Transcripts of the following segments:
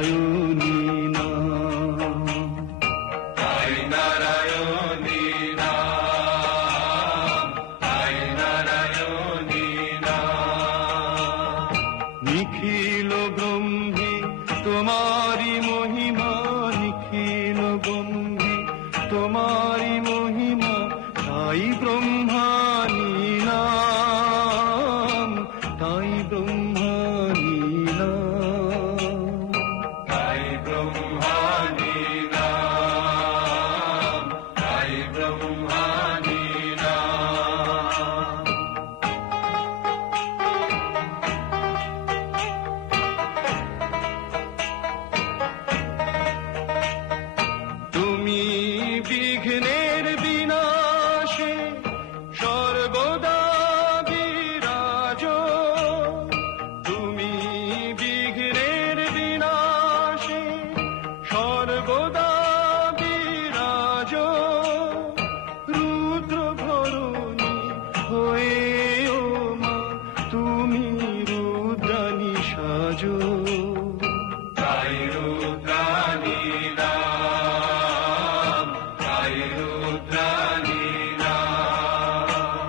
নারায়ণী নাম, তাই নারায়ণী নাম, তাই নারায়ণী নাম। নিখিল ব্রহ্মে তোমারি মহিমা, নিখিল ব্রহ্মে তোমারি মহিমা, তাই ব্রহ্মানি নাম, তাই ব্রহ্মানি নাম, তাই ব্রহ্মানি নাম, তাই ব্রহ্মানি নাম। তুমি বিঘ্নের বিনাশে সর্বদা বিরাজ, তুমি বিঘ্নের বিনাশে সর্বদা বিরাজ, রুদ্র ধরণী হয়ে ও মা তুমি রুদ্রাণী সাজো, তাই রুদ্রাণী নাম, তাই রুদ্রাণী নাম।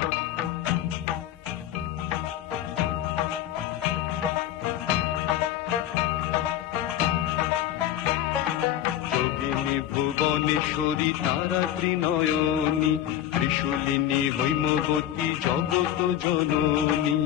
যোগিনী ভুবনেশ্বরী তারা ত্রিনয়নী, ত্রিশূলিনী হৈমবতী জগত জননী,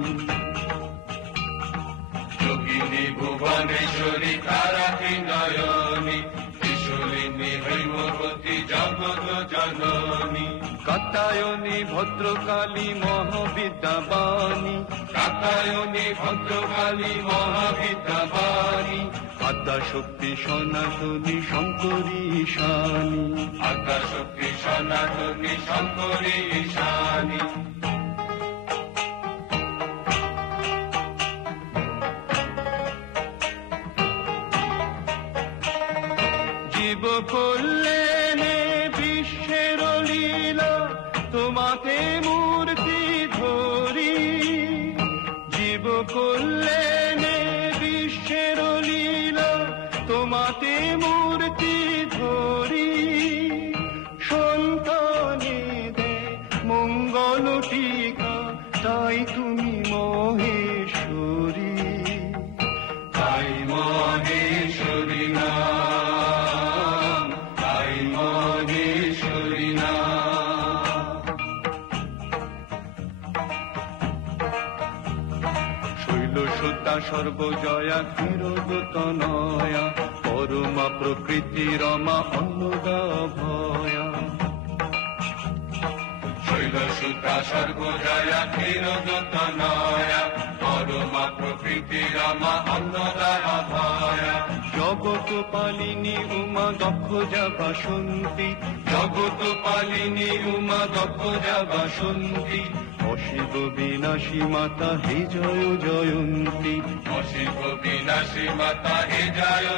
যোগিনী ভুবনেশ্বরী তারা ত্রিনয়নী, ত্রিশূলিনী হৈমবতী জগত জননী। কাত্যায়নী ভদ্রকালী মহাবিদ্যাবাণী, কাত্যায়নী ভদ্রকালী মহাবিদ্যাবাণী, আদ্যা শক্তি সনাতনী শঙ্করী ঈশানী, আদ্যা শক্তি সনাতনী শঙ্করী ঈশানী। জীব কল্যাণে বিশ্বের লীলা তোমাতে মূর্তি ধরি, জীব কল্যাণে বিশ্বের লীলা তোমাতে মূর্তি ধরি, সন্তানে দেয় মঙ্গল টিকা তাই তুমি মহেশ্বরী, তাই মহেশ্বরী নাম, তাই মহেশ্বরী নাম। শৈলসুতা সর্বজয়া ক্ষীরোদতনয়া, পরমা প্রকৃতি রমা অন্নদা ভয়া, শৈলসুতা সর্বজয়া ক্ষীরোদতনয়া, পরমা প্রকৃতি রমা অন্নদায়া ভয়া। জগত পালিনী উমা দক্ষ যা বাসন্তী, জগত পালিনী উমা দক্ষ যা বাসন্তী, অশিব বিনাশী মাতা হে জয় জয়ন্তী, অশিব বিনাশী মাতা হে জয়